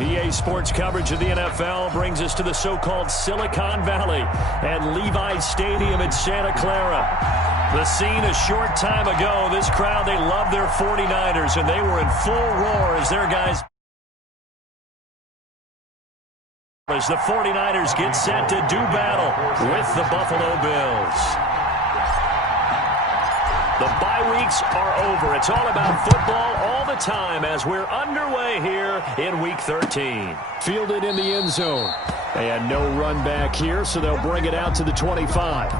EA Sports coverage of the NFL brings us to the so-called Silicon Valley at Levi's Stadium in Santa Clara. The scene a short time ago, this crowd, they love their 49ers, and they were in full roar as their guys... as the 49ers get set to do battle with the Buffalo Bills. The bye weeks are over. It's all about football all the time as we're underway here in Week 13. Fielded in the end zone. And no run back here, so they'll bring it out to the 25.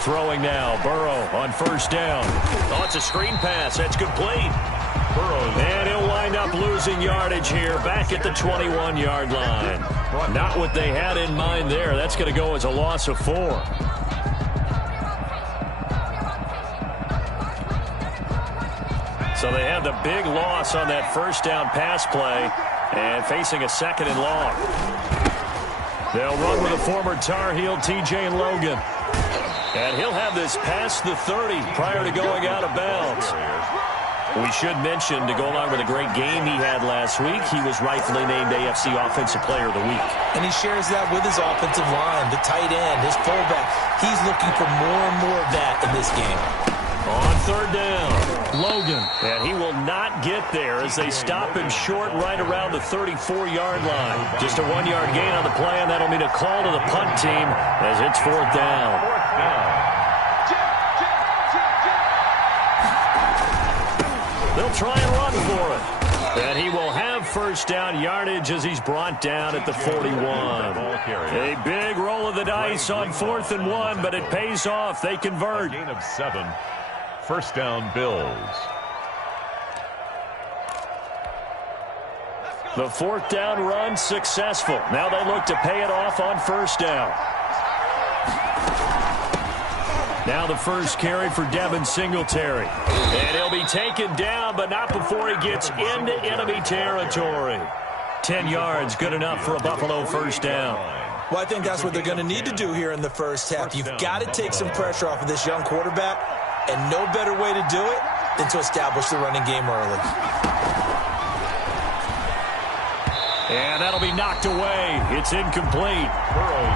Throwing now, Burrow on first down. Oh, it's a screen pass. That's complete. Burrow, and he'll wind up losing yardage here back at the 21-yard line. Not what they had in mind there. That's going to go as a loss of 4. So they had the big loss on that first down pass play and facing a 2nd and long. They'll run with a former Tar Heel, TJ Logan. And he'll have this past the 30 prior to going out of bounds. We should mention, to go along with a great game he had last week, he was rightfully named AFC Offensive Player of the Week. And he shares that with his offensive line, the tight end, his fullback. He's looking for more and more of that in this game. On third down, Logan. And he will not get there as they stop him short right around the 34-yard line. Just a 1-yard gain on the play, and that'll mean a call to the punt team as it's 4th down. They'll try and run for it. And he will have first down yardage as he's brought down at the 41. A big roll of the dice on 4th and 1, but it pays off. They convert. Gain of 7. First down, Bills. The 4th down run successful. Now they look to pay it off on first down. Now the first carry for Devin Singletary. And he'll be taken down, but not before he gets into enemy territory. 10 yards, good enough for a Buffalo first down. Well, I think that's what they're going to need to do here in the first half. You've got to take some pressure off of this young quarterback, and no better way to do it than to establish the running game early. And that'll be knocked away. It's incomplete.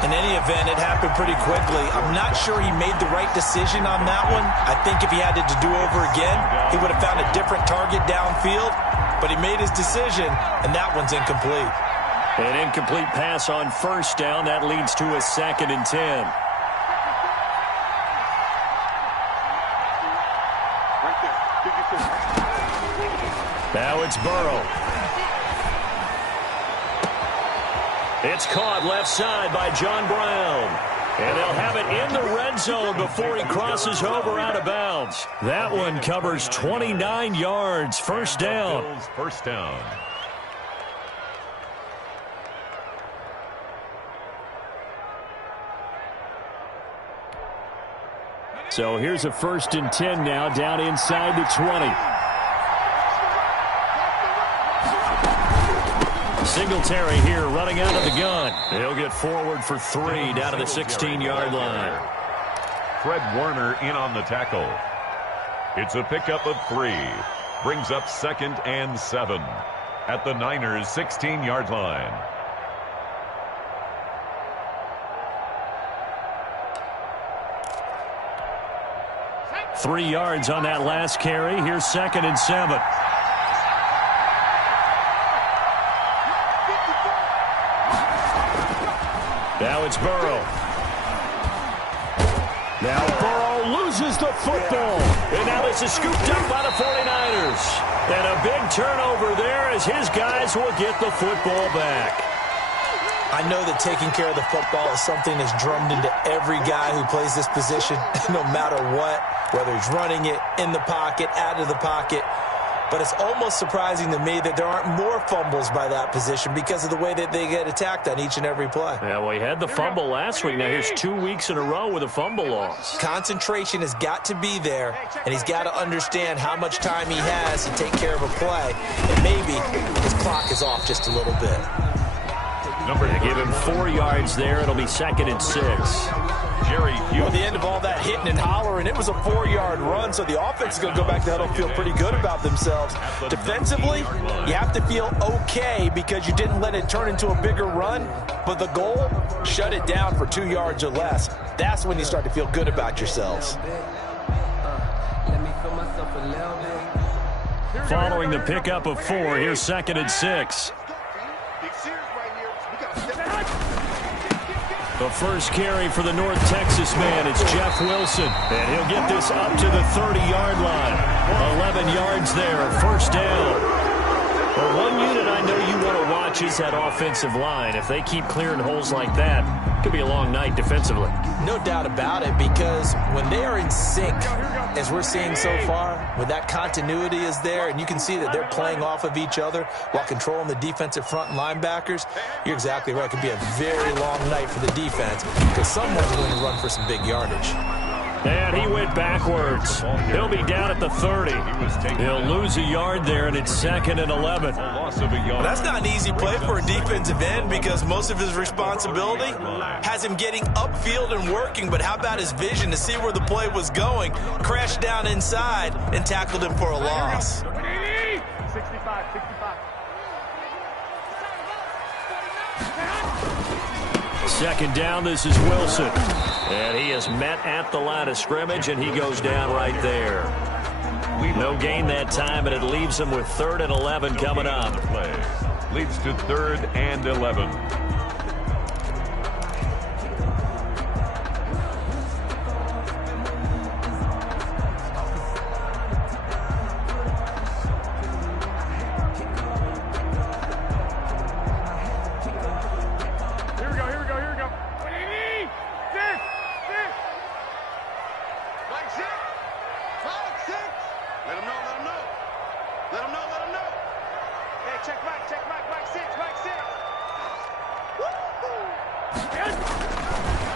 In any event, it happened pretty quickly. I'm not sure he made the right decision on that one. I think if he had it to do over again, he would have found a different target downfield. But he made his decision, and that one's incomplete. An incomplete pass on first down. That leads to a 2nd and 10. Now it's Burrow. It's caught left side by John Brown. And they'll have it in the red zone before he crosses over out of bounds. That one covers 29 yards. First down. First down. So here's a 1st and 10 now, down inside the 20. Singletary here running out of the gun. He'll get forward for 3 down to the 16-yard line. Fred Warner in on the tackle. It's a pickup of 3. Brings up 2nd and 7 at the Niners' 16-yard line. Three yards on that last carry. Here's 2nd and 7. Now it's Burrow. Now Burrow loses the football. And now this is scooped up by the 49ers. And a big turnover there as his guys will get the football back. I know that taking care of the football is something that's drummed into every guy who plays this position, no matter what, whether he's running it, in the pocket, out of the pocket. but it's almost surprising to me that there aren't more fumbles by that position because of the way that they get attacked on each and every play. Yeah, well, he had the fumble last week. Now here's 2 weeks in a row with a fumble loss. Concentration has got to be there, and he's got to understand how much time he has to take care of a play, and maybe his clock is off just a little bit. Give him 4 yards there. It'll be 2nd and 6. At the end of all that hitting and hollering, it was a 4-yard run, so the offense is going to go back to huddle and feel pretty good about themselves. Defensively, you have to feel okay because you didn't let it turn into a bigger run, but the goal, shut it down for 2 yards or less. That's when you start to feel good about yourselves. Following the pickup of 4, here's 2nd and 6. The first carry for the North Texas man, it's Jeff Wilson. And he'll get this up to the 30-yard line. 11 yards there, first down. Well, one unit I know you want to watch is that offensive line. If they keep clearing holes like that, it could be a long night defensively. No doubt about it, because when they are in sync, as we're seeing so far, when that continuity is there, and you can see that they're playing off of each other while controlling the defensive front and linebackers, you're exactly right. It could be a very long night for the defense because someone's going to run for some big yardage. And he went backwards. He'll be down at the 30. He'll lose a yard there, and it's 2nd and 11. Well, that's not an easy play for a defensive end because most of his responsibility has him getting upfield and working, but how about his vision to see where the play was going, crashed down inside, and tackled him for a loss. 65. Second down, this is Wilson. And he is met at the line of scrimmage, and he goes down right there. No gain that time, and it leaves him with 3rd and 11 coming up. Leads to 3rd and 11.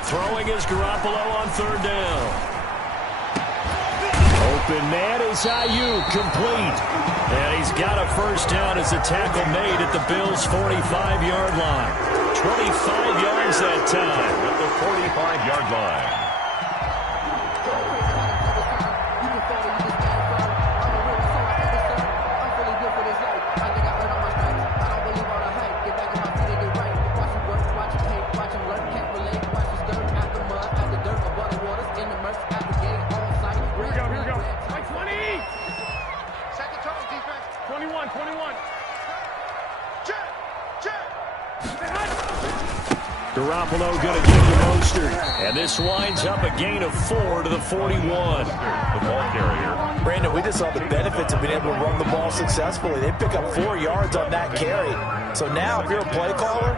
Throwing is Garoppolo on 3rd down. Open man is Ayuk, complete. And he's got a first down as the tackle made at the Bills' 45-yard line. 25 yards that time at the 45-yard line. Garoppolo going to give to Mostert. And this winds up a gain of 4 to the 41. The ball carrier. Brandon, we just saw the benefits of being able to run the ball successfully. They pick up 4 yards on that carry. So now if you're a play caller,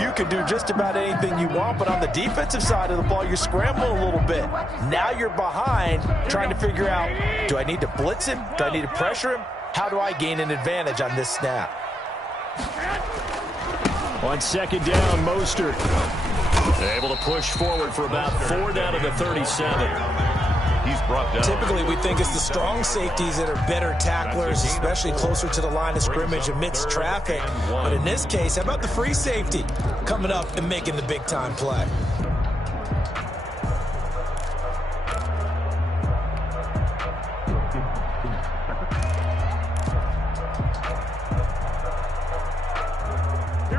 you can do just about anything you want. But on the defensive side of the ball, you're scrambling a little bit. Now you're behind trying to figure out, do I need to blitz him? Do I need to pressure him? How do I gain an advantage on this snap? On 2nd down, Mostert able to push forward for about 4 down to the 37. He's brought down. Typically, we think it's the strong safeties that are better tacklers, especially closer to the line of scrimmage amidst traffic. But in this case, how about the free safety coming up and making the big-time play?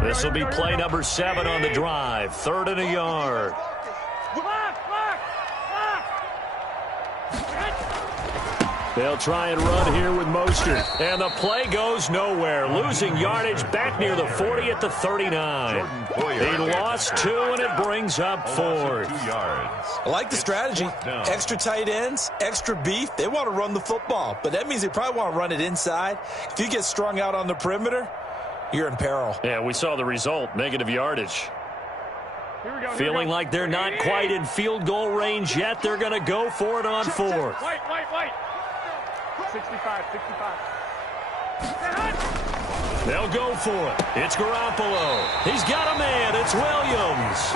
This will be play number 7 on the drive. 3rd and a yard. They'll try and run here with Mostert. And the play goes nowhere. Losing yardage back near the 40 at the 39. He lost 2, and it brings up 4th. 2 yards. I like the strategy. Extra tight ends, extra beef. They want to run the football, but that means they probably want to run it inside. If you get strung out on the perimeter, you're in peril. Yeah, we saw the result, negative yardage. Feeling like they're not quite in field goal range yet. They're going to go for it on 4th. Wait. 65. They'll go for it. It's Garoppolo. He's got a man. It's Williams.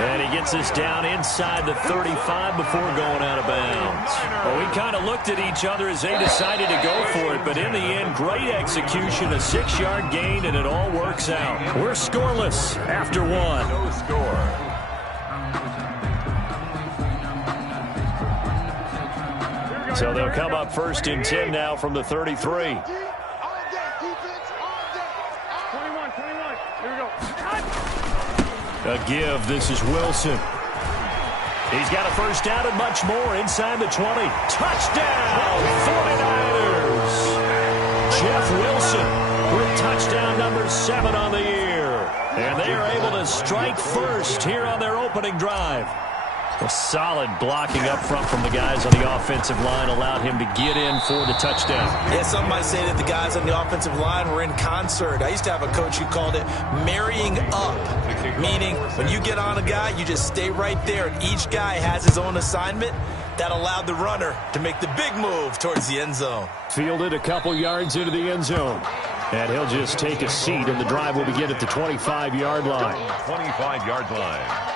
And he gets us down inside the 35 before going out of bounds. Well, we kind of looked at each other as they decided to go for it, but in the end, great execution, a 6-yard gain, and it all works out. We're scoreless after one. No score. So they'll come up 1st and 10 now from the 33. A give. This is Wilson. He's got a first down and much more inside the 20. Touchdown, 49ers. Jeff Wilson with touchdown number 7 on the year. And they are able to strike first here on their opening drive. A solid blocking up front from the guys on the offensive line allowed him to get in for the touchdown. Yeah, some might say that the guys on the offensive line were in concert. I used to have a coach who called it marrying up, meaning when you get on a guy, you just stay right there, and each guy has his own assignment. That allowed the runner to make the big move towards the end zone. Fielded a couple yards into the end zone. And he'll just take a seat, and the drive will begin at the 25-yard line. 25-yard line.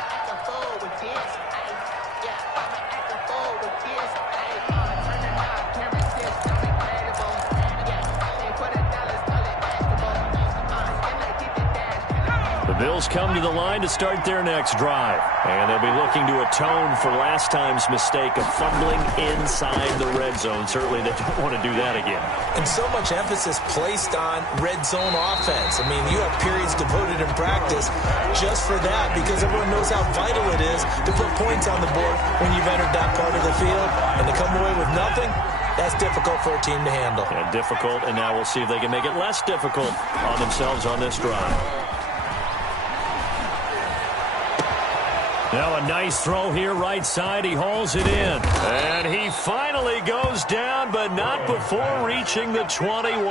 Bills come to the line to start their next drive. And they'll be looking to atone for last time's mistake of fumbling inside the red zone. Certainly they don't want to do that again. And so much emphasis placed on red zone offense. I mean, you have periods devoted in practice just for that because everyone knows how vital it is to put points on the board when you've entered that part of the field. And to come away with nothing, that's difficult for a team to handle. Yeah, difficult, and now we'll see if they can make it less difficult on themselves on this drive. Now a nice throw here right side. He hauls it in. And he finally goes down, but not before reaching the 21.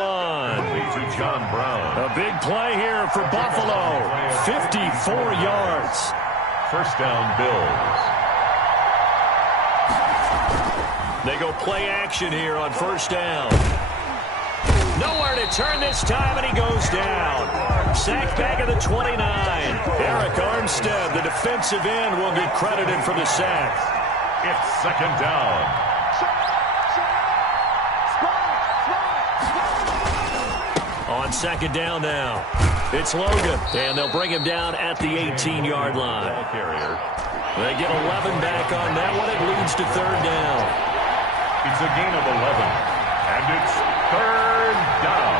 John Brown. A big play here for Buffalo. 54 yards. First down, Bills. They go play action here on first down. Nowhere to turn this time, and he goes down. Sacked back at the 29. Eric Armstead, the defensive end, will get credited for the sack. It's second down. On second down now, it's Logan, and they'll bring him down at the 18-yard line. They get 11 back on that one. It leads to third down. It's a gain of 11, and it's third down.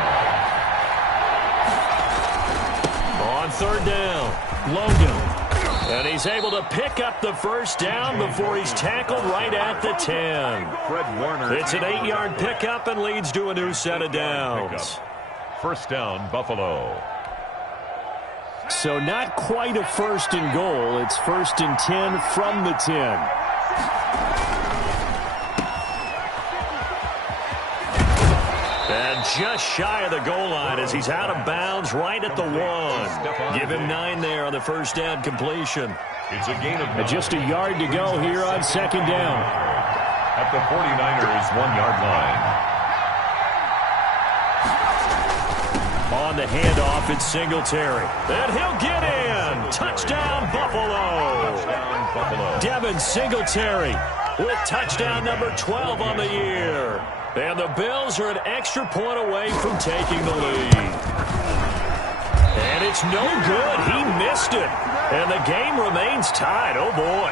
On third down, Logan. And he's able to pick up the first down before he's tackled right at the 10. Fred Warner. It's an 8-yard pickup and leads to a new set of downs. First down, Buffalo. So not quite a first and goal. It's 1st and 10 from the 10. And just shy of the goal line as he's out of bounds right at the 1. Give him 9 there on the first down completion. It's a gain of 9. Just a yard to go here on second down. At the 49ers' 1-yard line. On the handoff, it's Singletary. And he'll get in. Touchdown, Buffalo. Touchdown, Buffalo. Devin Singletary with touchdown number 12 on the year. And the Bills are an extra point away from taking the lead. And it's no good. He missed it. And the game remains tied. Oh, boy.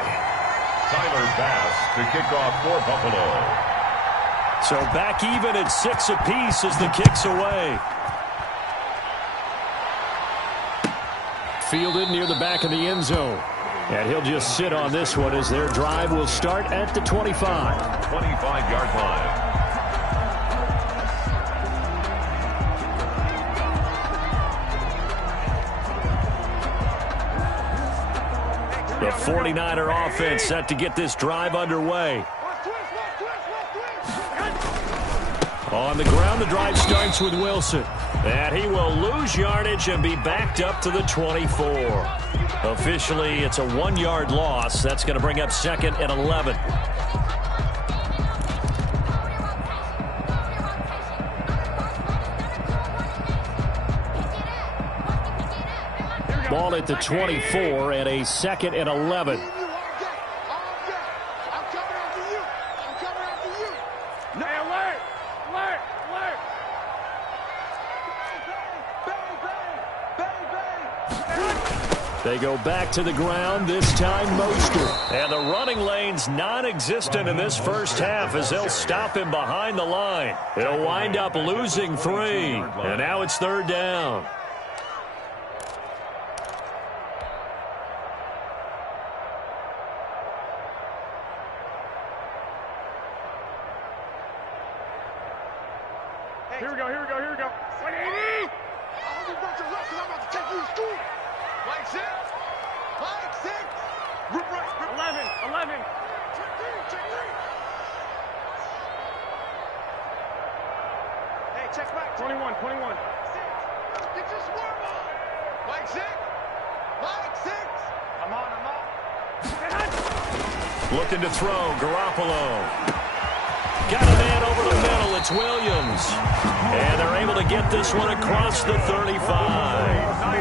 Tyler Bass to kick off for Buffalo. So back even at 6 apiece as the kick's away. Fielded near the back of the end zone. And he'll just sit on this one as their drive will start at the 25. 25-yard line. The 49er offense set to get this drive underway. On the ground, the drive starts with Wilson. And he will lose yardage and be backed up to the 24. Officially, it's a 1-yard loss. That's going to bring up 2nd and 11. at the 24 and a 2nd and 11. They go back to the ground, this time Mostert. And the running lane's non-existent in this first half as they'll stop him behind the line. He'll wind up losing 3. And now it's 3rd down. Here we go. 180! I'm about to take you to school. Like 6. 11. Check 3. Hey, check back. 21. Get your swarm on. Like 6. I'm on. Looking to throw, Garoppolo. Got a man over the middle, it's Williams. And they're able to get this one across the 35.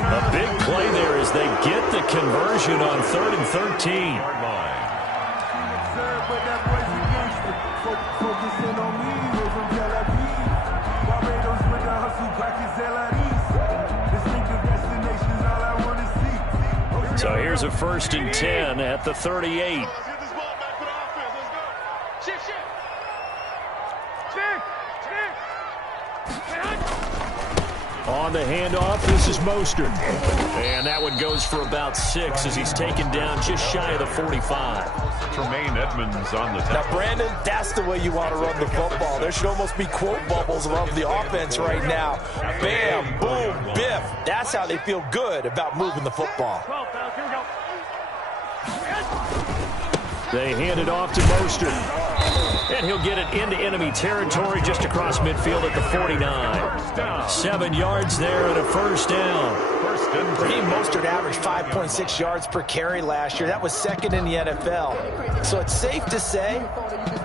A big play there as they get the conversion on 3rd and 13. So here's a 1st and 10 at the 38. On the handoff, this is Mostert. And that one goes for about 6 as he's taken down just shy of the 45. Tremaine Edmonds on the Now, tackle. Brandon, that's the way you want to run the football. There should almost be quote bubbles around the offense right now. Bam, boom, biff. That's how they feel good about moving the football. 12, fellas. Here we go. They hand it off to Mostert. And he'll get it into enemy territory just across midfield at the 49. 7 yards there and a 1st down. Raheem Mostert averaged 5.6 yards per carry last year. That was 2nd in the NFL. So it's safe to say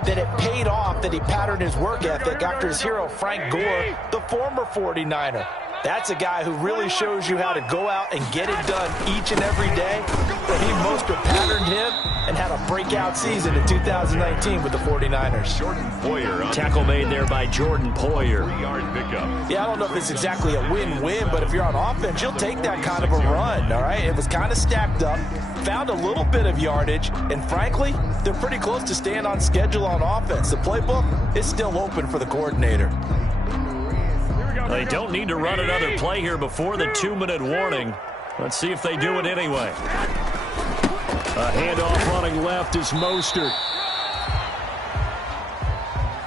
that it paid off that he patterned his work ethic after his hero Frank Gore, the former 49er. That's a guy who really shows you how to go out and get it done each and every day. Raheem Mostert patterned him and had a breakout season in 2019 with the 49ers. Jordan Poyer. Tackle made there by Jordan Poyer. 3-yard pickup. Yeah, I don't know if it's exactly a win-win, but if you're on offense, you'll take that kind of a run, all right? It was kind of stacked up, found a little bit of yardage, and frankly, they're pretty close to staying on schedule on offense. The playbook is still open for the coordinator. They don't need to run another play here before the 2-minute warning. Let's see if they do it anyway. A handoff running left is Mostert.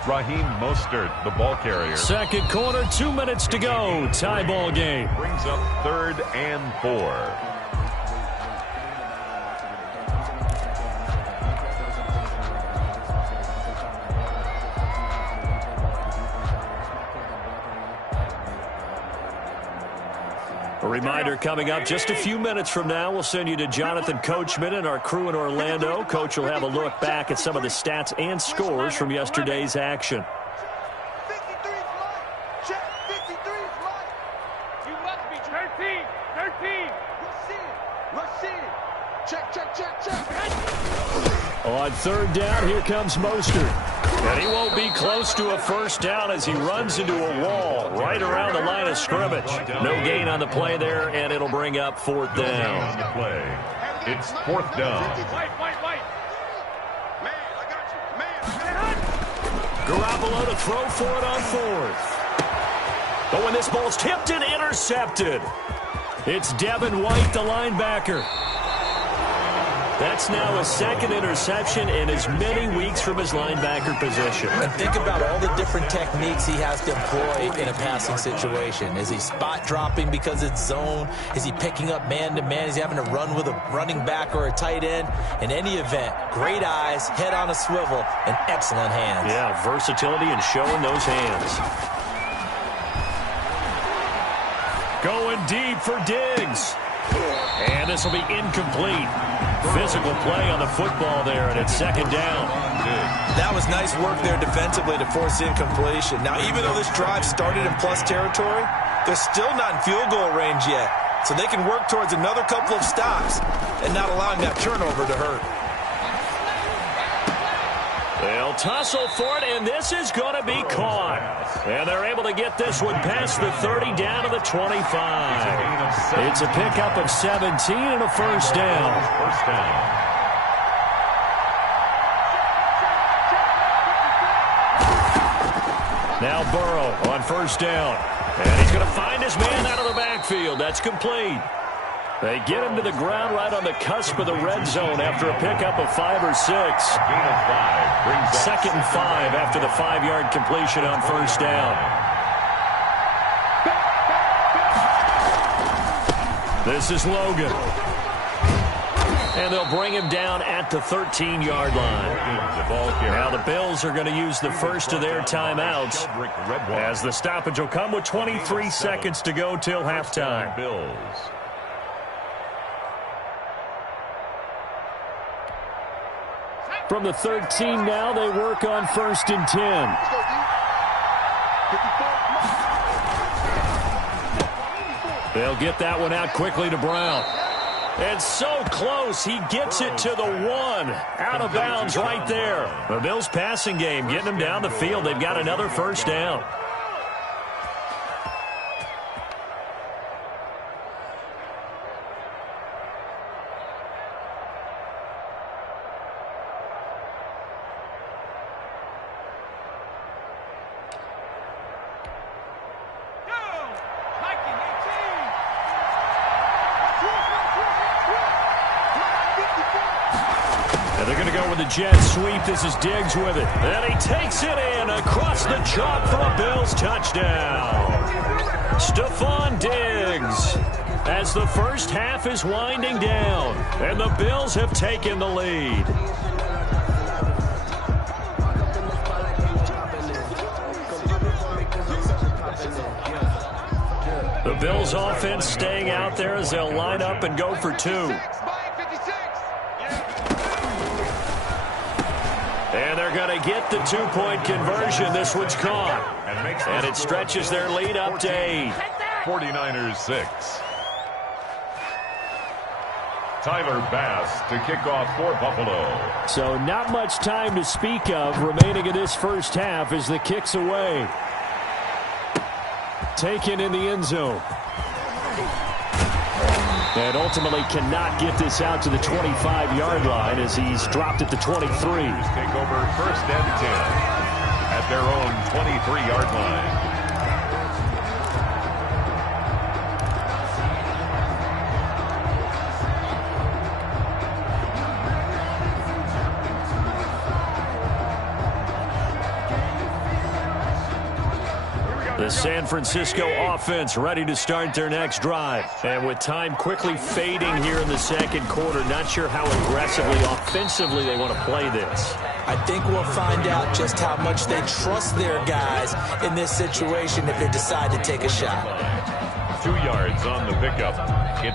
Raheem Mostert, the ball carrier. 2nd quarter, 2 minutes to go. Tie ball game. Brings up 3rd and 4. A reminder coming up just a few minutes from now, we'll send you to Jonathan Coachman and our crew in Orlando. Coach will have a look back at some of the stats and scores from yesterday's action. 53 flight. Check 53 flight. You must be 13. Rush in. Check. On 3rd down, here comes Mostert. And he won't be close to a 1st down as he runs into a wall right around the line of scrimmage. No gain on the play there, and it'll bring up 4th down. It's 4th down. White. Man, I got you. Garoppolo to throw for it on 4th. But when this ball's tipped and intercepted, it's Devin White, the linebacker. That's now a 2nd interception in as many weeks from his linebacker position. And think about all the different techniques he has to employ in a passing situation. Is he spot dropping because it's zone? Is he picking up man-to-man? Is he having to run with a running back or a tight end? In any event, great eyes, head on a swivel, and excellent hands. Yeah, versatility and showing those hands. Going deep for Diggs. And this will be incomplete. Physical play on the football there, and it's 2nd down. That was nice work there defensively to force incompletion. Now, even though this drive started in plus territory, they're still not in field goal range yet. so they can work towards another couple of stops and not allowing that turnover to hurt. They'll tussle for it, and this is going to be caught. And they're able to get this one past the 30 down to the 25. It's a pickup of 17 and a first down. Now Burrow on first down. And he's going to find his man out of the backfield. That's complete. They get him to the ground right on the cusp of the red zone after a pickup of 5 or 6. Second and 5 after the 5-yard completion on first down. This is Logan. And they'll bring him down at the 13-yard line. Now the Bills are going to use the first of their timeouts as the stoppage will come with 23 seconds to go till halftime. From the 13 now, they work on first and 10. They'll get that one out quickly to Brown. And so close, he gets it to the 1. Out of bounds right there. The Bills passing game, getting them down the field. They've got another first down. Jet sweep. This is Diggs with it. And he takes it in across the chalk for a Bills touchdown. Stephon Diggs as the first half is winding down. And the Bills have taken the lead. The Bills offense staying out there as they'll line up and go for 2. And they're going to get the 2-point conversion. This one's caught. And it stretches their lead up to 8. 49ers 6. Tyler Bass to kick off for Buffalo. So not much time to speak of remaining in this first half as the kick's away. Taken in the end zone. And ultimately cannot get this out to the 25-yard line as he's dropped at the 23. Take over first and 10 at their own 23-yard line. The San Francisco offense ready to start their next drive. And with time quickly fading here in the second quarter, not sure how aggressively, offensively they want to play this. I think we'll find out just how much they trust their guys in this situation if they decide to take a shot. 2 yards on the pickup.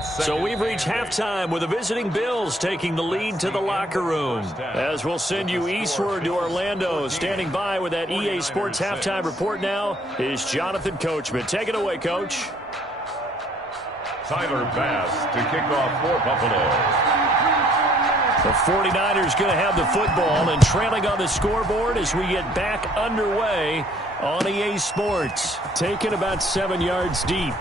So we've reached halftime with the visiting Bills taking the lead to the locker room. As we'll send you eastward to Orlando. Standing by with that EA Sports halftime report now is Jonathan Coachman. Take it away, Coach. Tyler Bass to kick off for Buffalo. The 49ers going to have the football and trailing on the scoreboard as we get back underway on EA Sports. Taken about 7 yards deep.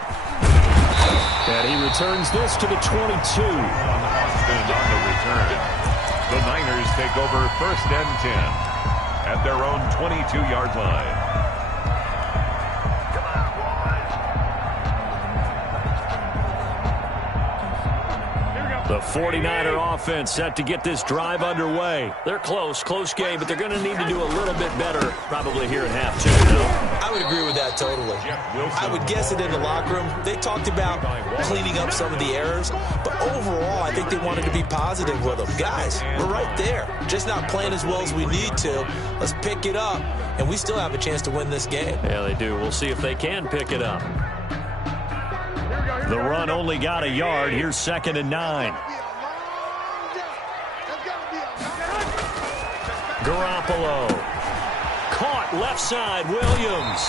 And he returns this to the 22. Austin on the return. The Niners take over first and 10 at their own 22-yard line. The 49er offense set to get this drive underway. They're close game, but they're going to need to do a little bit better probably here at half two. I would agree with that totally. I would guess it in the locker room. They talked about cleaning up some of the errors, but overall, I think they wanted to be positive with them. Guys, we're right there. Just not playing as well as we need to. Let's pick it up, and we still have a chance to win this game. Yeah, they do. We'll see if they can pick it up. The run only got a yard. Here's 2nd and 9. Garoppolo caught left side, Williams.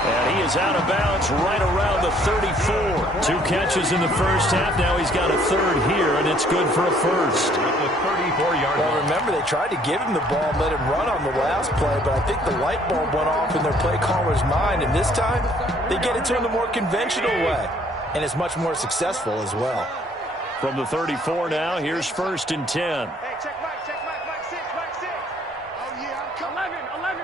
And he is out of bounds right around the 34. 2 catches in the first half. Now he's got a third here, and it's good for a first. At the 34-yard line. Well, remember, they tried to give him the ball and let him run on the last play, but I think the light bulb went off in their play caller's mind, and this time they get it to him the more conventional way, and it's much more successful as well. From the 34 now, here's 1st and 10. Hey, check Mike, Mike 6. Oh, yeah, I'm coming. 11.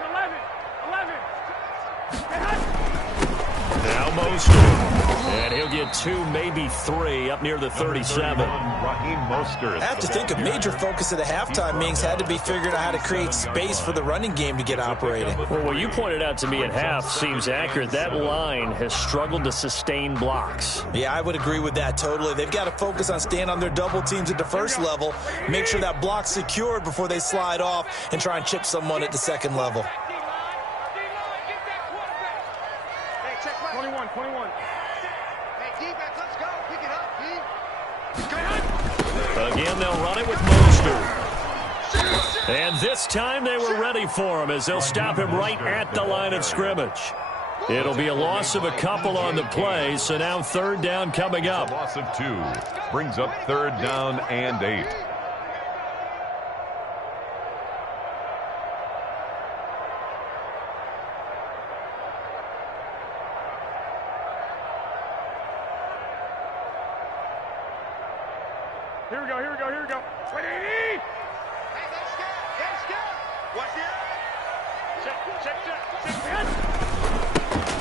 Now Mostert. And he'll get 2, maybe 3 up near the 37. Raheem Mostert. I have to think a major focus of the halftime meetings had to be figuring out how to create space for the running game to get operating. Well, what you pointed out to me at half seems accurate. That line has struggled to sustain blocks. Yeah, I would agree with that totally. They've got to focus on staying on their double teams at the first level, make sure that block's secured before they slide off and try and chip someone at the second level. Hey, check Mike. 21. Hey, D-back, let's go. Pick it up, D. Again, they'll run it with Mostert. And this time they were ready for him as they'll stop him right at the line of scrimmage. It'll be a loss of a couple on the play, so now 3rd down coming up. A loss of 2 brings up 3rd down and 8. Here we go. 20. Hey, that's scared. Watch the check.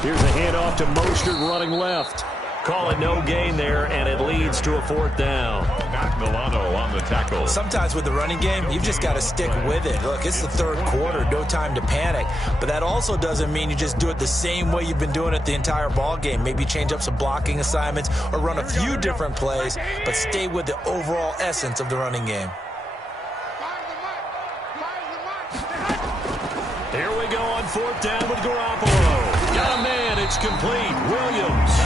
Here's a handoff to Mostert running left. Call it no gain there, and it leads to a 4th down. Matt Milano on the tackle. Sometimes with the running game, you've just got to stick with it. Look, it's the 3rd quarter, no time to panic. But that also doesn't mean you just do it the same way you've been doing it the entire ball game. Maybe change up some blocking assignments or run a few different plays, but stay with the overall essence of the running game. Here we go on 4th down with Garoppolo. Got a man, it's complete. Williams.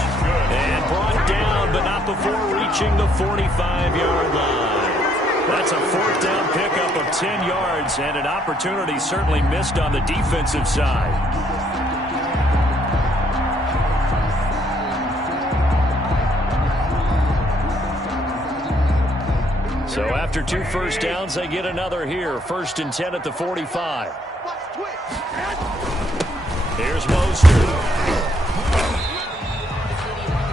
And brought down, but not before reaching the 45-yard line. That's a 4th down pickup of 10 yards, and an opportunity certainly missed on the defensive side. So after 2 first downs, they get another here. 1st and 10 at the 45. Here's Mostert.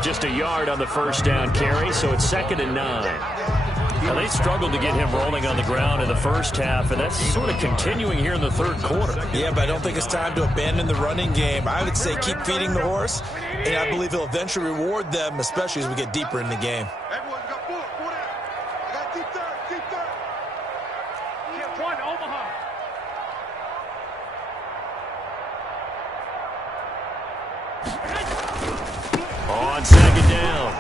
Just a yard on the 1st down carry, so it's 2nd and 9. Now, they struggled to get him rolling on the ground in the first half, and that's sort of continuing here in the 3rd quarter. Yeah, but I don't think it's time to abandon the running game. I would say keep feeding the horse, and I believe he'll eventually reward them, especially as we get deeper in the game. Everyone got 4 down. I got deep third. Get 1, Omaha. On 2nd down,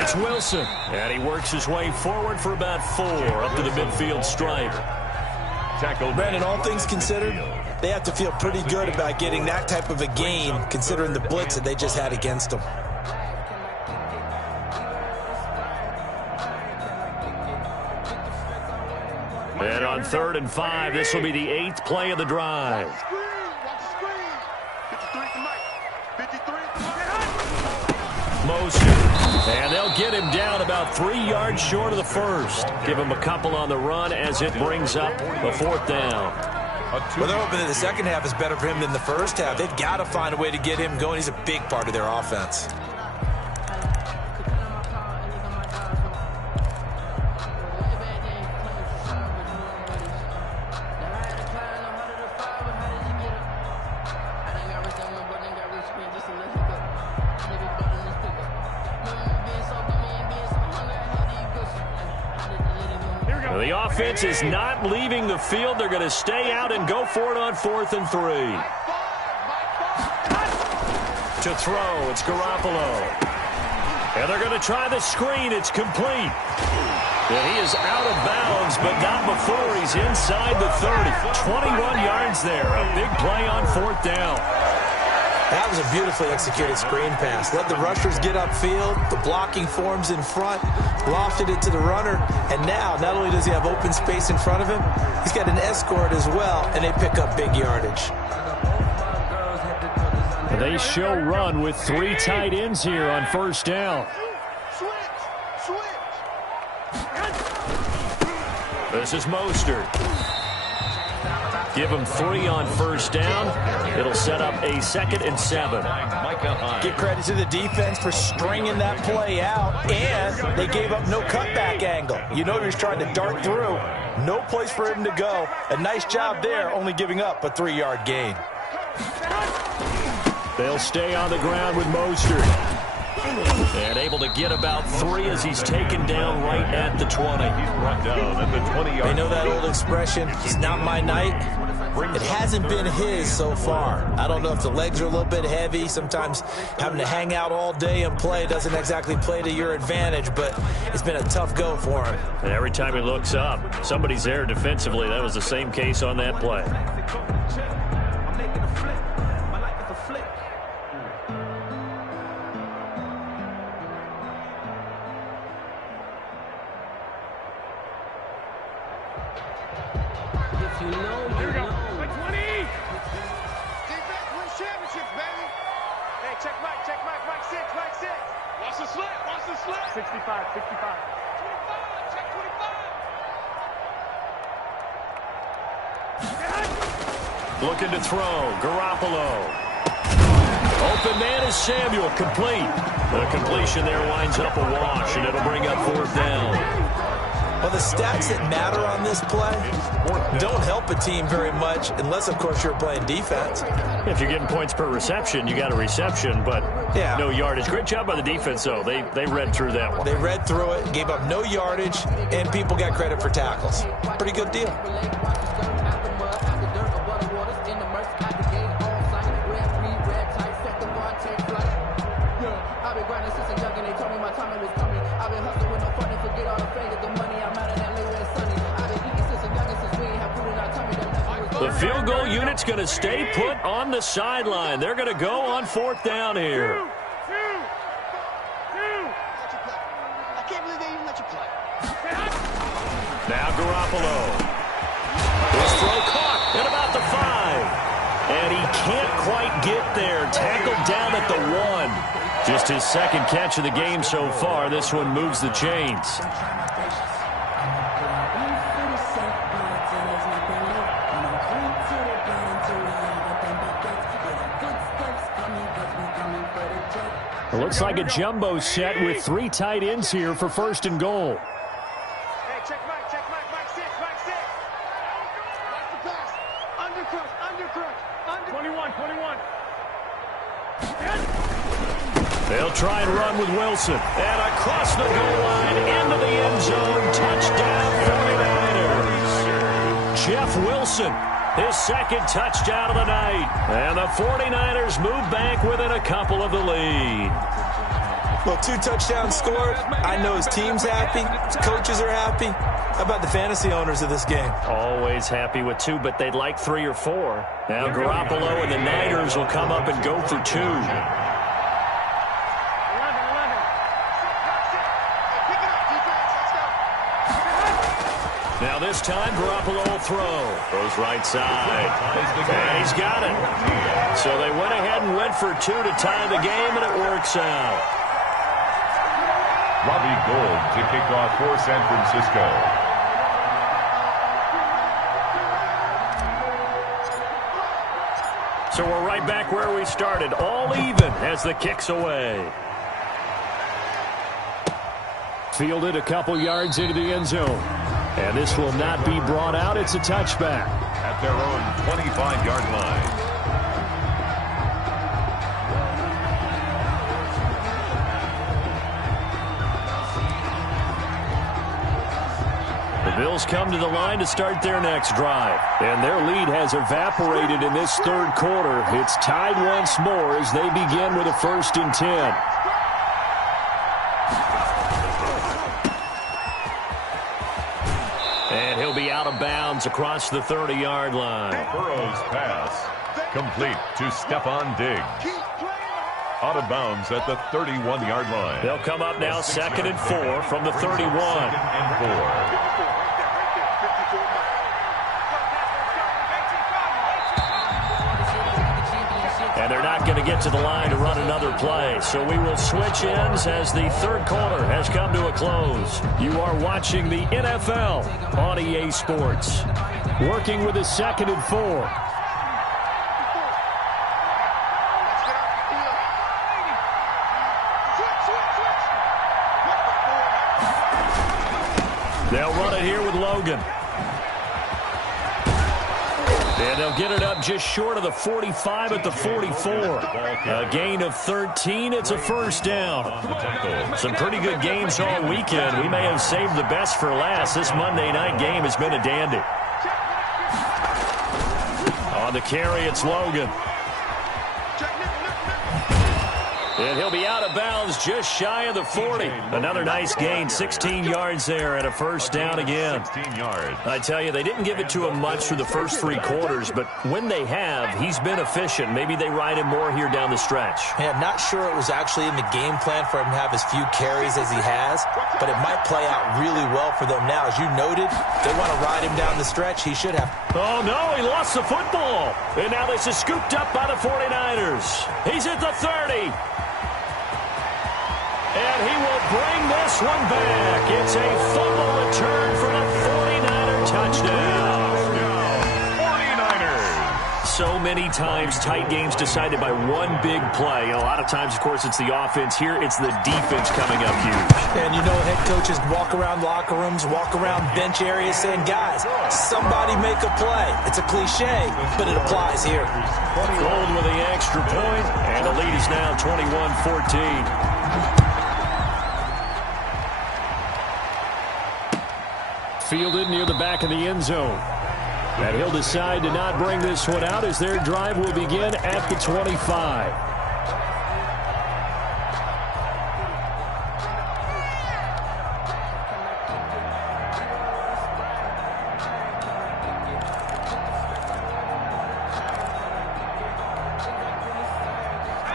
it's Wilson. And he works his way forward for about 4 up to the midfield stripe. Tackled. Brandon, all things considered, they have to feel pretty good about getting that type of a gain, considering the blitz that they just had against them. And on 3rd and 5, this will be the 8th play of the drive. Watch the screen. 53 to Mike. 53. Mostert. And they'll get him down about 3 yards short of the 1st. Give him a couple on the run as it brings up a 4th down. Well, they're hoping that the second half is better for him than the first half. They've got to find a way to get him going. He's a big part of their offense. The offense is not leaving the field. They're going to stay out and go for it on 4th and 3. To throw, it's Garoppolo. And they're going to try the screen. It's complete. And he is out of bounds, but not before he's inside the 30. 21 yards there. A big play on 4th down. That was a beautifully executed screen pass. Let the rushers get upfield. The blocking forms in front. Lofted it to the runner. And now, not only does he have open space in front of him, he's got an escort as well, and they pick up big yardage. They show run with 3 tight ends here on first down. This is Mostert. Give him 3 on first down. It'll set up a 2nd and 7. Give credit to the defense for stringing that play out, and they gave up no cutback angle. You know he was trying to dart through. No place for him to go. A nice job there, only giving up a 3-yard gain. They'll stay on the ground with Mostert. And able to get about 3 as he's taken down right at the 20. Brought down at the 20-yard. They know that old expression, it's not my night. It hasn't been his so far. I don't know if the legs are a little bit heavy. Sometimes having to hang out all day and play doesn't exactly play to your advantage, but it's been a tough go for him. And every time he looks up, somebody's there defensively. That was the same case on that play. Watch the slip. 65. Check 25. Looking to throw. Garoppolo. Open man is Samuel. Complete. The completion there winds up a wash, and it'll bring up 4th down. Well, the stats that matter on this play don't help a team very much unless, of course, you're playing defense. If you're getting points per reception, you got a reception, but yeah, no yardage. Great job by the defense, though. They read through that one. They read through it, gave up no yardage, and people got credit for tackles. Pretty good deal. The field goal unit's going to stay put on the sideline. They're going to go on 4th down here. I can't believe they even let you play. Now Garoppolo. His throw caught at about the 5. And he can't quite get there. Tackled down at the 1. Just his 2nd catch of the game so far. This one moves the chains. It looks like a jumbo set with 3 tight ends here for 1st and goal. Hey, check Mike 6. Watch the pass. Undercrush. 21. They'll try and run with Wilson. And across the goal line, into the end zone, touchdown 49ers. Jeff Wilson, his 2nd touchdown of the night. And the 49ers move back within a couple of the lead. Well, 2 touchdowns scored. I know his team's happy. His coaches are happy. How about the fantasy owners of this game? Always happy with 2, but they'd like 3 or 4. Now Garoppolo and the Niners will come up and go for 2. Now this time, Garoppolo will throw. Throws right side. And he's got it. So they went ahead and went for 2 to tie the game, and it works out. Robbie Gould to kick off for San Francisco. So we're right back where we started. All even as the kick's away. Fielded a couple yards into the end zone. And this will not be brought out. It's a touchback. At their own 25-yard line. The Bills come to the line to start their next drive. And their lead has evaporated in this 3rd quarter. It's tied once more as they begin with a 1st and 10. And he'll be out of bounds across the 30-yard line. Burrow's pass complete to Stephon Diggs. Out of bounds at the 31-yard line. They'll come up now 2nd and 4 from the 31. 2nd and 4. And they're not going to get to the line to run another play. So we will switch ends as the third quarter has come to a close. You are watching the NFL on EA Sports. Working with a 2nd and 4. They'll run it here with Logan. And they'll get it up just short of the 45 at the 44. A gain of 13. It's a first down. Some pretty good games all weekend. We may have saved the best for last. This Monday night game has been a dandy. On the carry, it's Logan. And he'll be out of bounds just shy of the 40. Another nice gain, 16 yards there and a first down again. 16 yards. I tell you, they didn't give it to him much for the first 3 quarters, but when they have, he's been efficient. Maybe they ride him more here down the stretch. Yeah, not sure it was actually in the game plan for him to have as few carries as he has, but it might play out really well for them now. As you noted, they want to ride him down the stretch. He should have. Oh, no, he lost the football. And now this is scooped up by the 49ers. He's at the 30. And he will bring this one back. It's a fumble return for a 49er touchdown. 49ers. So many times tight games decided by one big play. A lot of times, of course, it's the offense. Here, it's the defense coming up huge. And you know head coaches walk around locker rooms, walk around bench areas saying, guys, somebody make a play. It's a cliche, but it applies here. Gold with the extra point, and the lead is now 21-14. Fielded near the back of the end zone. And he'll decide to not bring this one out as their drive will begin at the 25.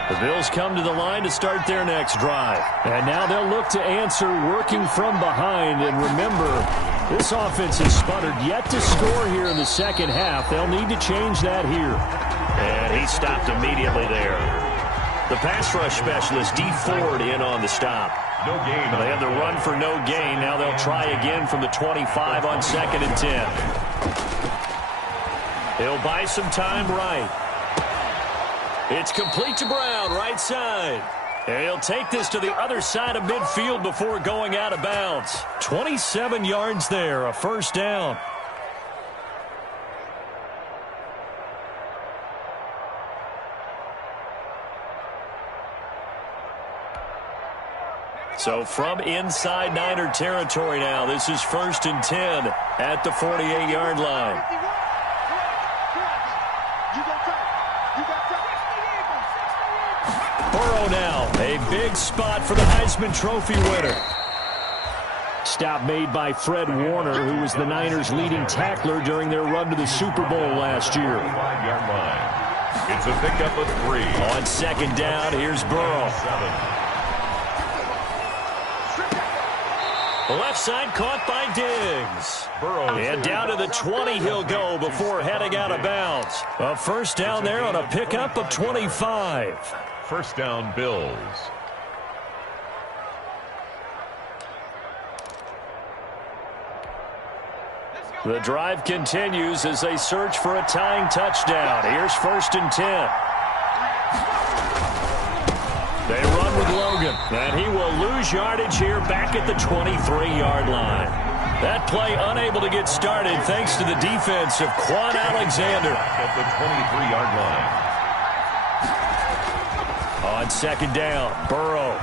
The Bills come to the line to start their next drive. And now they'll look to answer working from behind. And remember, this offense has sputtered yet to score here in the second half. They'll need to change that here. And he stopped immediately there. The pass rush specialist, D. Ford, in on the stop. No gain. They had the run for no gain. Now they'll try again from the 25 on 2nd and 10. He'll buy some time right. It's complete to Brown, right side. And he'll take this to the other side of midfield before going out of bounds. 27 yards there, a first down. So from inside Niner territory now, this is 1st and 10 at the 48-yard line. Burrow now, a big spot for the Heisman Trophy winner. Stop made by Fred Warner, who was the Niners' leading tackler during their run to the Super Bowl last year. 5-yard line. It's a pickup of 3. On 2nd down, here's Burrow. 7. Left side caught by Diggs. Burrow. And down to the 20 he'll go before heading out of bounds. A first down there on a pickup of 25. First down, Bills. The drive continues as they search for a tying touchdown. Here's 1st and 10. They run with Logan, and he will lose yardage here back at the 23-yard line. That play unable to get started thanks to the defense of Quan Alexander. At the 23-yard line. On 2nd down, Burrow.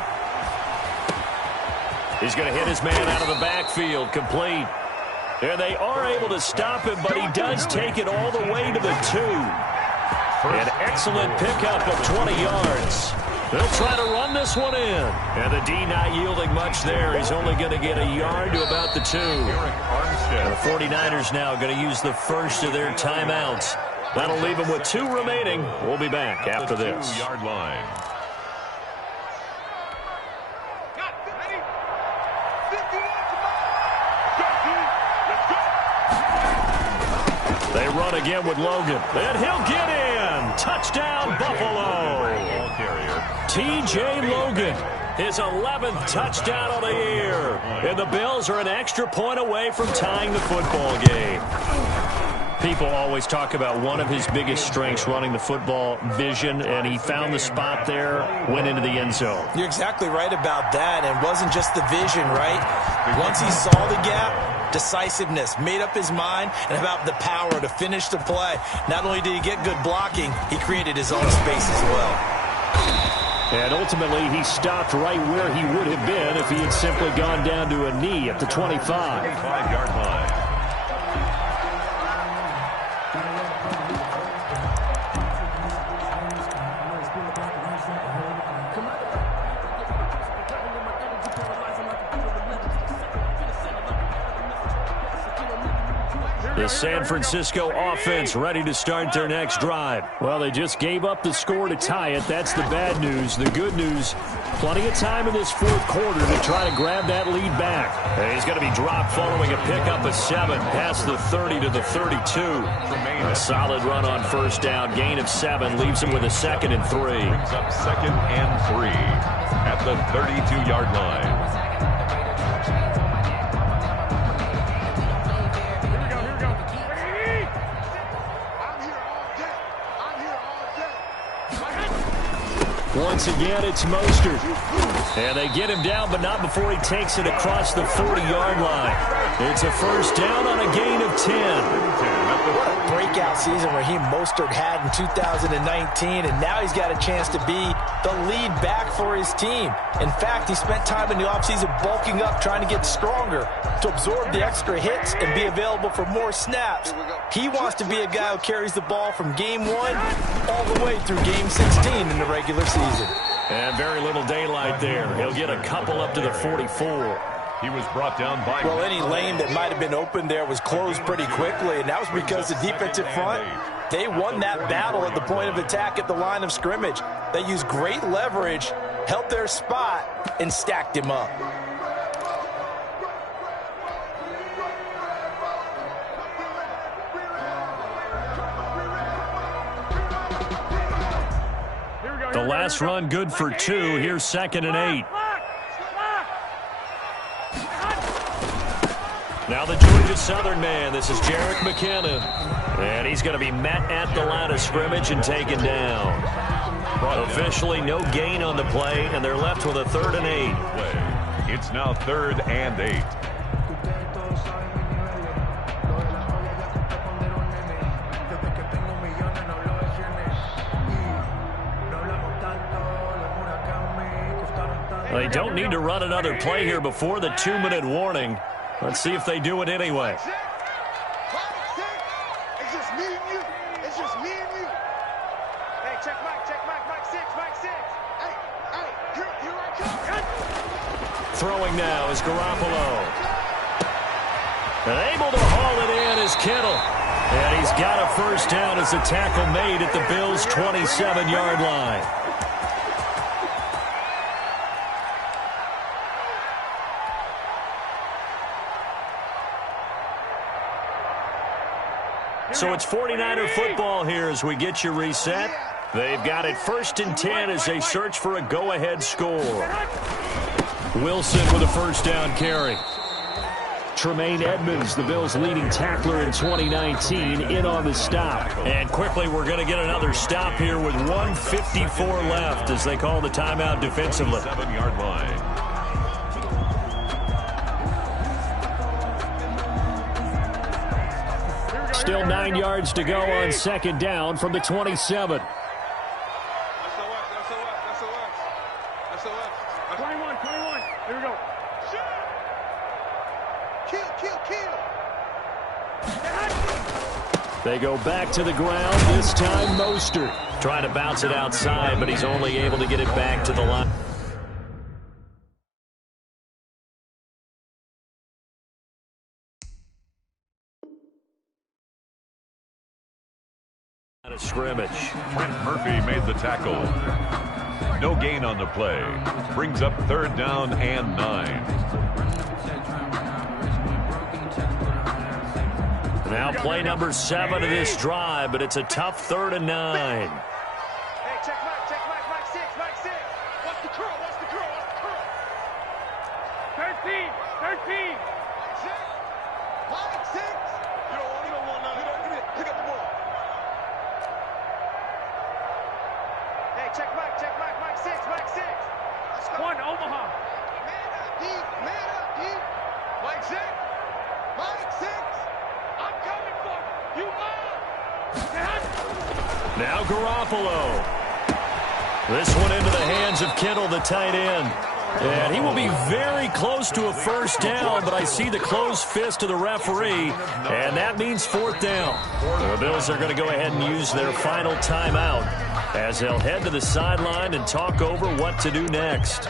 He's going to hit his man out of the backfield, complete. And they are able to stop him, but he does take it all the way to the 2. An excellent pickup of 20 yards. They'll try to run this one in. And the D not yielding much there. He's only going to get a yard to about the 2. And the 49ers now going to use the first of their timeouts. That'll leave them with 2 remaining. We'll be back after this. 2-yard line. They run again with Logan. And he'll get in. Touchdown, Buffalo. T.J. Logan, his 11th touchdown of the year. And the Bills are an extra point away from tying the football game. People always talk about one of his biggest strengths, running the football, vision, and he found the spot there, went into the end zone. You're exactly right about that, and it wasn't just the vision, right? Once he saw the gap, decisiveness, made up his mind, and about the power to finish the play. Not only did he get good blocking, he created his own space as well. And ultimately, he stopped right where he would have been if he had simply gone down to a knee at the 25. 25-yard line. The San Francisco offense ready to start their next drive. Well, they just gave up the score to tie it. That's the bad news. The good news, plenty of time in this fourth quarter to try to grab that lead back. And he's going to be dropped following a pickup of 7 past the 30 to the 32. A solid run on first down. Gain of 7 leaves him with a 2nd and 3. Brings up 2nd and 3 at the 32-yard line. Once again, it's Mostert. And they get him down, but not before he takes it across the 40-yard line. It's a first down on a gain of 10. What a breakout season Raheem Mostert had in 2019, and now he's got a chance to be the lead back for his team. In fact, he spent time in the offseason bulking up, trying to get stronger to absorb the extra hits and be available for more snaps. He wants to be a guy who carries the ball from game 1 all the way through game 16 in the regular season. And very little daylight there. He'll get a couple up to the 44. He was brought down by... Well, any lane that might have been open there was closed pretty quickly, and that was because the defensive front, they won that battle at the point of attack at the line of scrimmage. They used great leverage, held their spot, and stacked him up. The last run good for 2. Here's 2nd and 8. Now the Georgia Southern man. This is Jerick McKinnon. And he's going to be met at the line of scrimmage and taken down. Officially no gain on the play, and they're left with a 3rd and 8. It's now 3rd and 8. They don't need to run another play here before the 2-minute warning. Let's see if they do it anyway. It's just me and you. It's just me and you. Hey, check Mike 6, Mike 6. Hey, here I come. Throwing now is Garoppolo. And able to haul it in is Kittle. And he's got a first down as a tackle made at the Bills' 27-yard line. So it's 49er football here as we get you reset. They've got it 1st and 10 as they search for a go-ahead score. Wilson with a first down carry. Tremaine Edmonds, the Bills' leading tackler in 2019, in on the stop. And quickly we're going to get another stop here with 1:54 left as they call the timeout defensively. 7-yard line. Still 9 yards to go on 2nd down from the 27. That's 21. Here we go. Kill. They go back to the ground, this time Mostert. Trying to bounce it outside, but he's only able to get it back to the line. Scrimmage. Trent Murphy made the tackle. No gain on the play. Brings up 3rd down and 9. Now play number 7 of this drive, but it's a tough 3rd and 9. Hey, check Mike 6, Mike 6. What's the curl? 13. Mike 6. You don't want none. Pick up the ball. Hey, check Mike 6, Mike 6. Let's go. One, Omaha. Man up, D. Mike 6. I'm coming for you. You are. Now Garoppolo. This one into the hands of Kittle, the tight end. And he will be very close to a first down, but I see the closed fist of the referee, and that means 4th down. The Bills are going to go ahead and use their final timeout as they'll head to the sideline and talk over what to do next.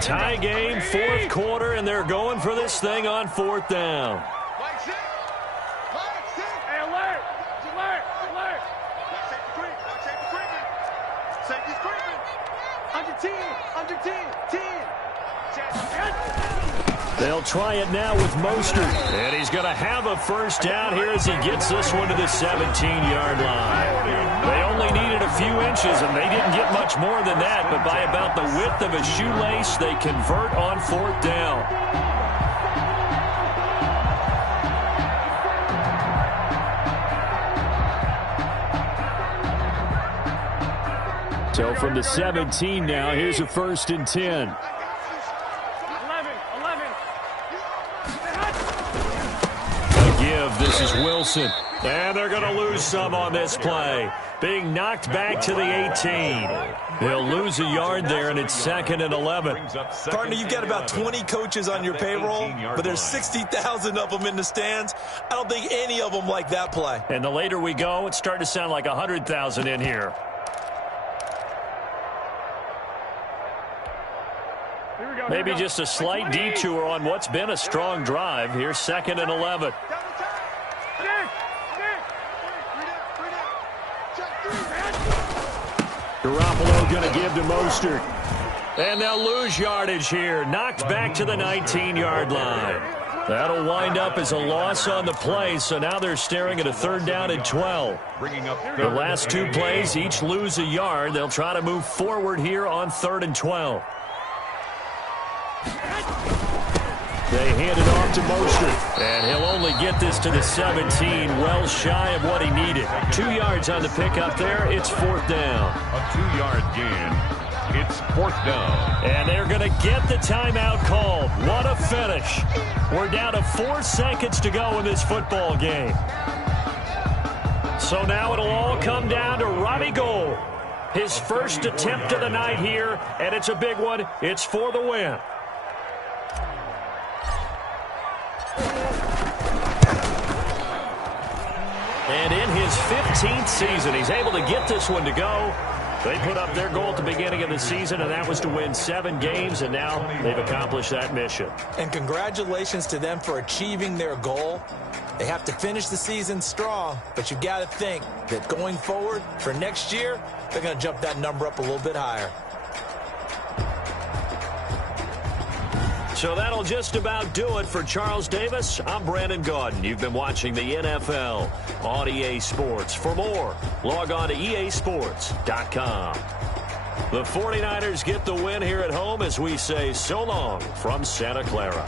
Tie game, 4th quarter, and they're going for this thing on 4th down. Mike 6. Hey, alert. Safety's creeping. Under 10. They'll try it now with Mostert, and he's going to have a first down here as he gets this one to the 17-yard line. They only needed a few inches, and they didn't get much more than that, but by about the width of a shoelace, they convert on 4th down. So from the 17 now, here's a 1st and 10. 11. Give. This is Wilson. And they're going to lose some on this play. Being knocked back to the 18. They'll lose a yard there, and it's 2nd and 11. Partner, you've got about 20 coaches on your payroll, but there's 60,000 of them in the stands. I don't think any of them like that play. And the later we go, it's starting to sound like 100,000 in here. Maybe just a slight detour on what's been a strong drive. Here's 2nd and 11. Garoppolo going to give to Mostert. And they'll lose yardage here. Knocked back to the 19-yard line. That'll wind up as a loss on the play, so now they're staring at a 3rd down and 12. The last 2 plays each lose a yard. They'll try to move forward here on 3rd and 12. They hand it off to Mostert, and he'll only get this to the 17, well shy of what he needed. 2 yards on the pickup there. It's 4th down. A 2-yard gain. It's 4th down. And they're going to get the timeout called. What a finish. We're down to 4 seconds to go in this football game. So now it'll all come down to Robbie Gould. His first attempt of the night here, and it's a big one. It's for the win. And in his 15th season, he's able to get this one to go. They put up their goal at the beginning of the season, and that was to win 7 games, and now they've accomplished that mission. And congratulations to them for achieving their goal. They have to finish the season strong, but you've got to think that going forward for next year, they're going to jump that number up a little bit higher. So that'll just about do it for Charles Davis. I'm Brandon Gaudin. You've been watching the NFL on EA Sports. For more, log on to easports.com. The 49ers get the win here at home as we say so long from Santa Clara.